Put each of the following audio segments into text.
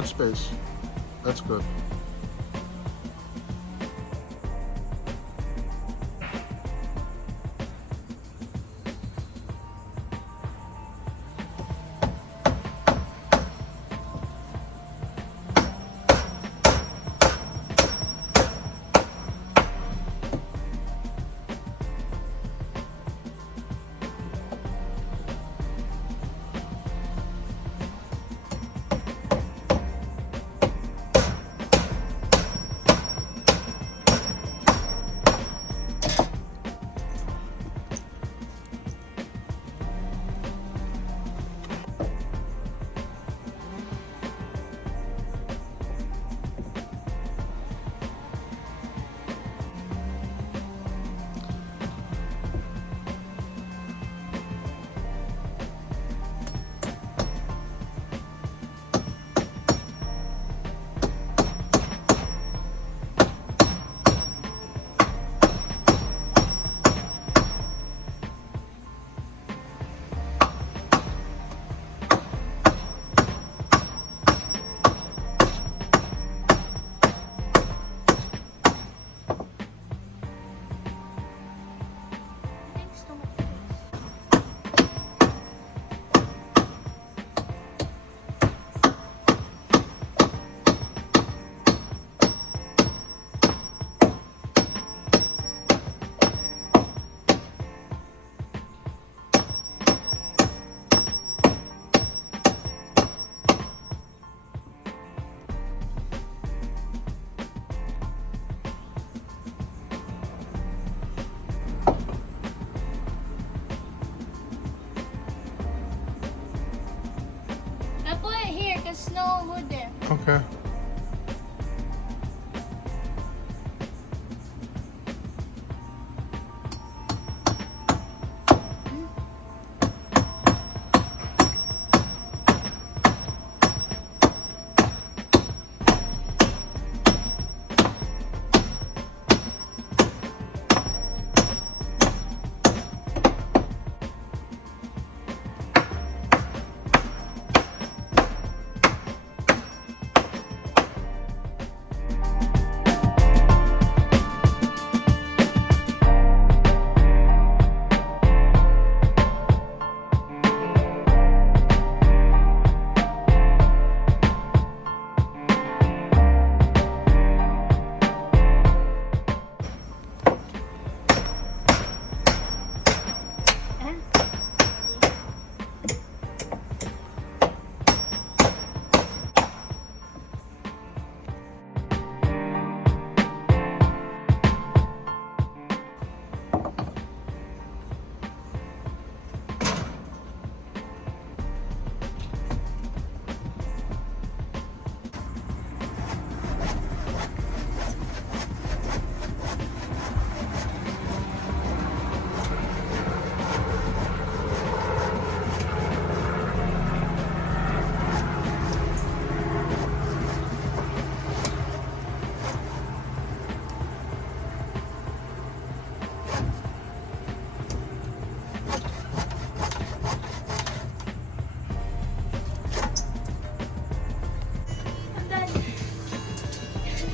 much space. That's good. Snow wood there. Okay.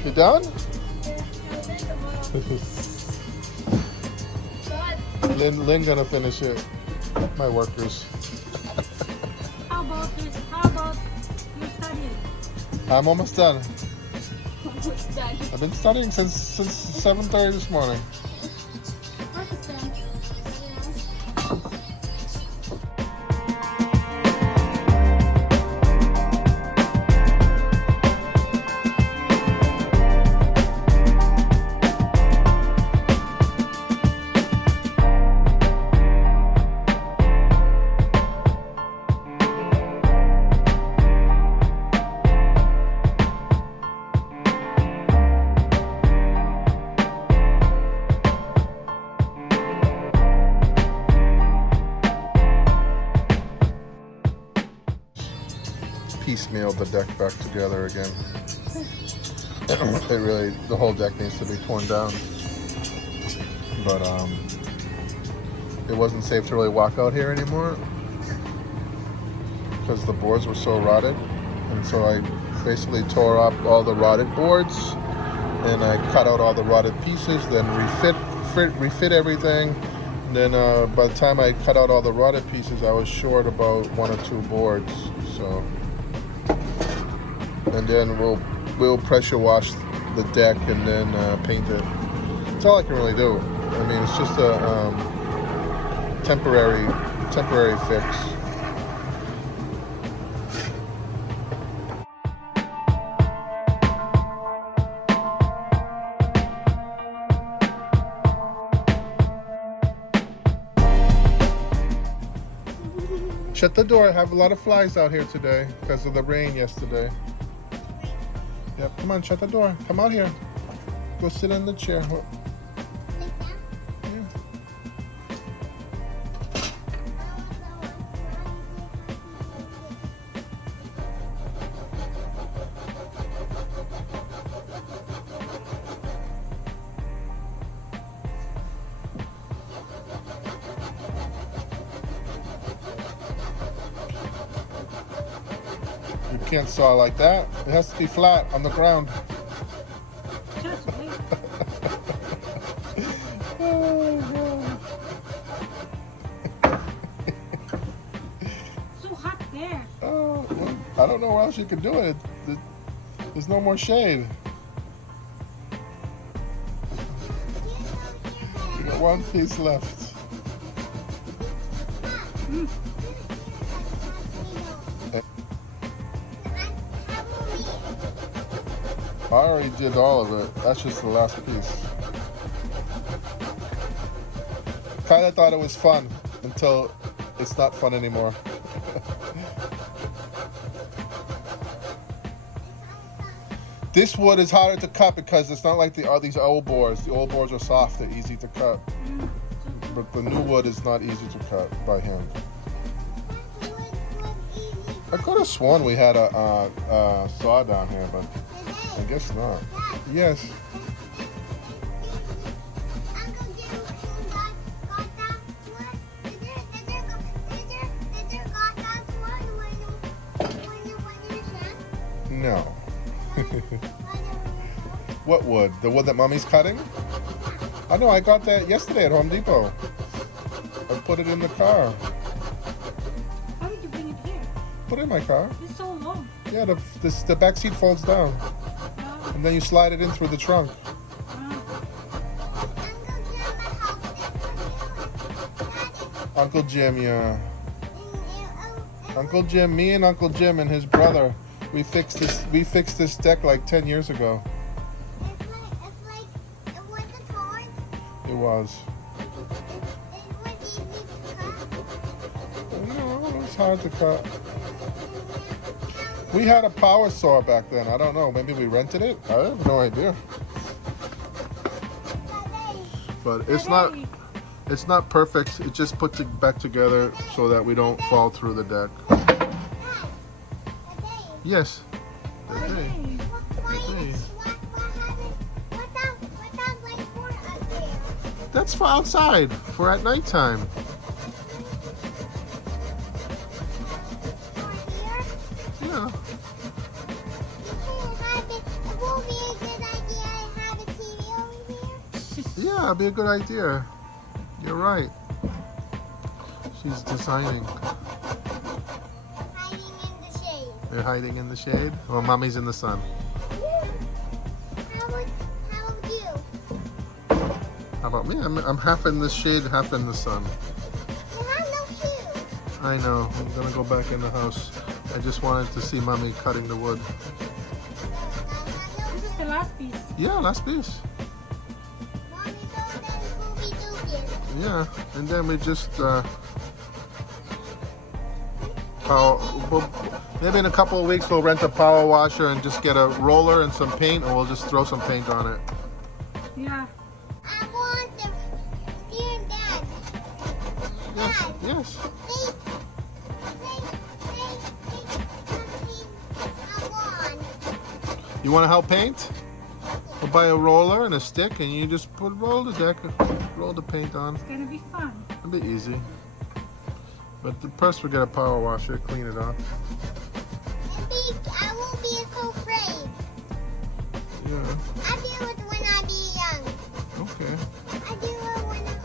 You done? Lynn gonna finish it. My workers. How about this? How about you studying? I'm almost done. Almost done. I've been studying since 7:30 this morning. Piecemealed the deck back together again. It really, the whole deck needs to be torn down. But it wasn't safe to really walk out here anymore because the boards were so rotted, and so I basically tore up all the rotted boards, and I cut out all the rotted pieces, then refit everything. And then by the time I cut out all the rotted pieces, I was short about 1 or 2 boards. So, and then we'll pressure wash the deck and then paint it. That's all I can really do. I mean, it's just a temporary fix. Shut the door. I have a lot of flies out here today because of the rain yesterday. Yep, come on, shut the door. Come out here. Go sit in the chair. Yeah. You can't saw like that. It has to be flat on the ground. Just wait. So hot there. Oh, I don't know where else you could do it. There's no more shade. You got 1 piece left. I already did all of it. That's just the last piece. Kyla thought it was fun until it's not fun anymore. This wood is harder to cut because it's not like these old boards. The old boards are soft, they're easy to cut. But the new wood is not easy to cut by hand. I could have sworn we had a saw down here, but I guess not. Yes. No. What wood? The wood that Mommy's cutting? I know, I got that yesterday at Home Depot. I put it in the car. How did you bring it here? Put it in my car. It's so long. Yeah, the back seat folds down. And then you slide it in through the trunk. Uncle Jim, yeah. Uncle Jim, me and Uncle Jim and his brother, we fixed this deck like 10 years ago. It was. No, it was hard to cut. We had a power saw back then. I don't know. Maybe we rented it. I have no idea. But it's not perfect. It just puts it back together so that we don't fall through the deck. Yes. That's for outside, for at nighttime. Yeah. Yeah, it'd be a good idea. You're right. She's designing. Hiding in the shade. They're hiding in the shade? Well, Mommy's in the sun. How about you? How about me? I'm half in the shade, half in the sun. You have no shoes. I know. I'm gonna go back in the house. I just wanted to see Mommy cutting the wood. This is the last piece. Yeah, last piece. Mommy told that it will be doing. Yeah, and then we just maybe in a couple of weeks we'll rent a power washer and just get a roller and some paint, or we'll just throw some paint on it. Yeah. I want the dear Dad. Yes, Dad. yes. You want to help paint? We'll buy a roller and a stick, and you just roll the paint on. It's gonna be fun. It'll be easy. But first we get a power washer, clean it off. I will be a cook. Yeah. I do it when I be young. Okay. I do it when I'm.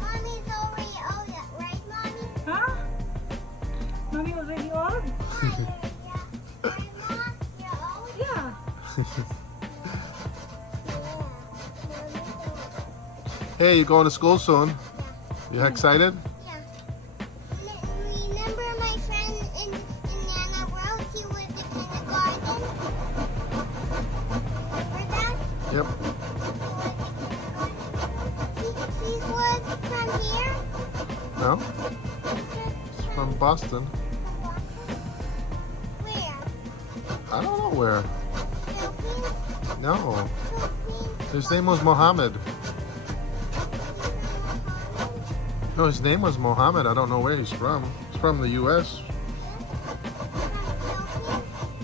Mommy's already old, right, Mommy? Huh? Mommy already old? Yeah. Right, Mom? You're old? Yeah. Hey, you going to school soon? You excited? Yeah. Remember my friend in Nana World? He was in kindergarten. Remember that? Yep. He was from here. No? From Boston. Where? I don't know where. Philippines? No. Philippines? His name was Mohammed. No, his name was Mohammed. I don't know where he's from. He's from the U.S.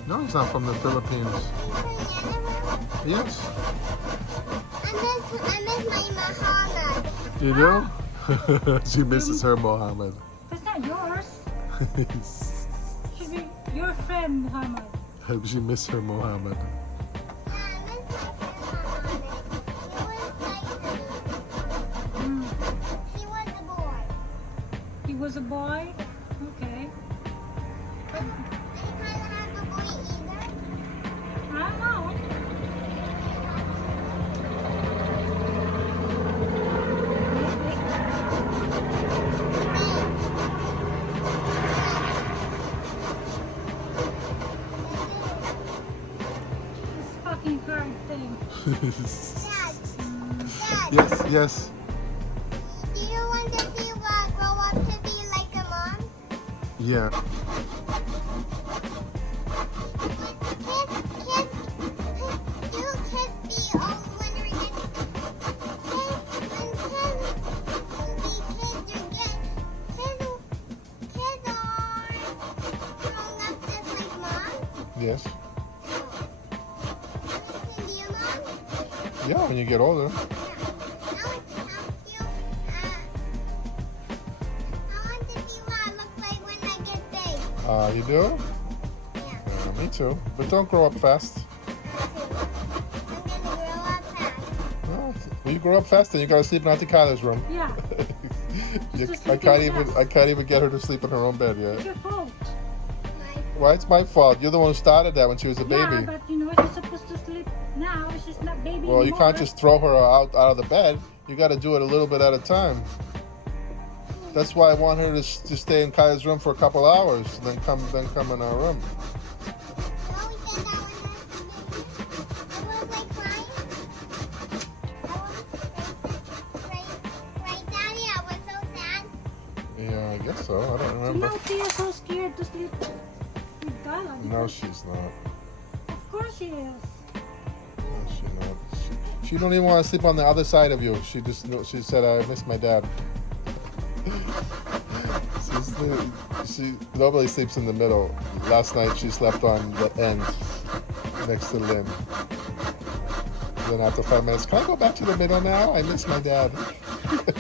No, he's not from the Philippines. Yes. I miss my Muhammad. You do? She misses her Mohammed. That's not yours. Should be your friend, Muhammad. She missed her Mohammed. Yeah, I miss my friend Muhammad. He was nice to me. He was a boy. He was a boy? Okay. But did Kyla have a boy either? I don't know. This fucking card thing. Dad, Dad, Yes, yes. do you want to see what grow up to be like a mom? Yeah. Kids be old when they're kids. Kids are grown up just like mom. Yes. Can be a mom. Yeah, when you get older. I want to see what I look like when I get big. You do? Yeah. Me too. But don't grow up fast. I'm gonna grow up fast. No, when you grow up fast, then you gotta sleep in Auntie Kyla's room. Yeah. I can't even get her to sleep in her own bed It's yet. your fault. Why? It's my fault. You're the one who started that when she was a Yeah, baby. but you know, she's supposed to sleep now. She's not baby Well, you anymore. can't just throw her out of the bed. You got to do it a little bit at a time. That's why I want her to stay in Kyla's room for a couple hours, then come in our room. I always said that when I was like crying. Right, Daddy? I was so sad. Yeah, I guess so. I don't So remember. now Tia's so scared to sleep with Kyla. No, because she's not. Of course she is. No, she's not. She don't even want to sleep on the other side of you. She said, I miss my dad. She normally sleeps in the middle. Last night she slept on the end next to Lynn. Then after 5 minutes, can I go back to the middle now? I miss my dad. Okay.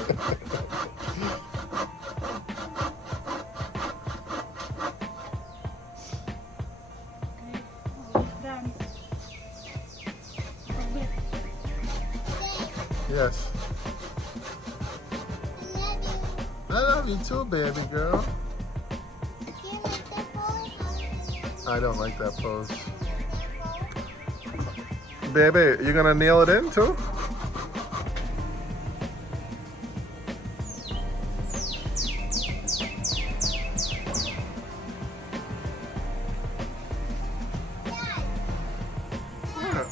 Oh, it's done. Okay. Yes. I love you. I love you too, baby girl. Do you like that pose? I don't like that pose. Do you like that pose? Baby, you gonna nail it in too? Dad, Yeah.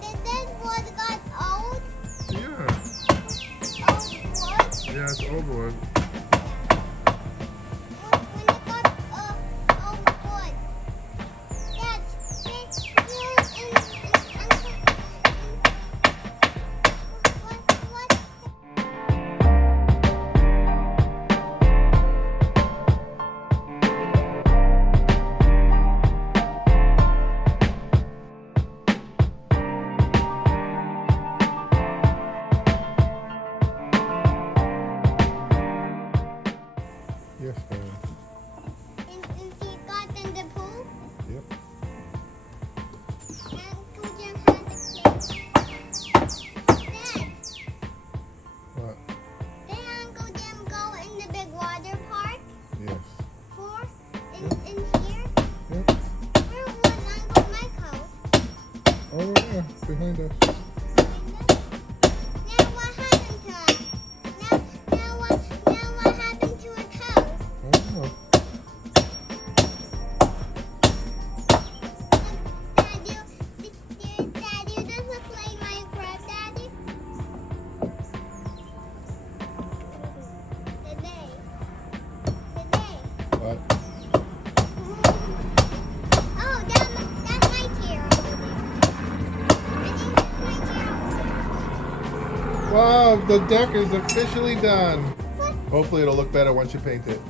did this wood got old? Yeah. Old wood? Yeah, it's old wood. When it got old wood. Dad, Oh yeah, behind us. Now what happened to us? Now what happened to his house? I don't know. Daddy, does it play Minecraft, Daddy? Today. What? Oh, that's my chair over there. I think that's my chair over there. Wow, the deck is officially done. What? Hopefully it'll look better once you paint it.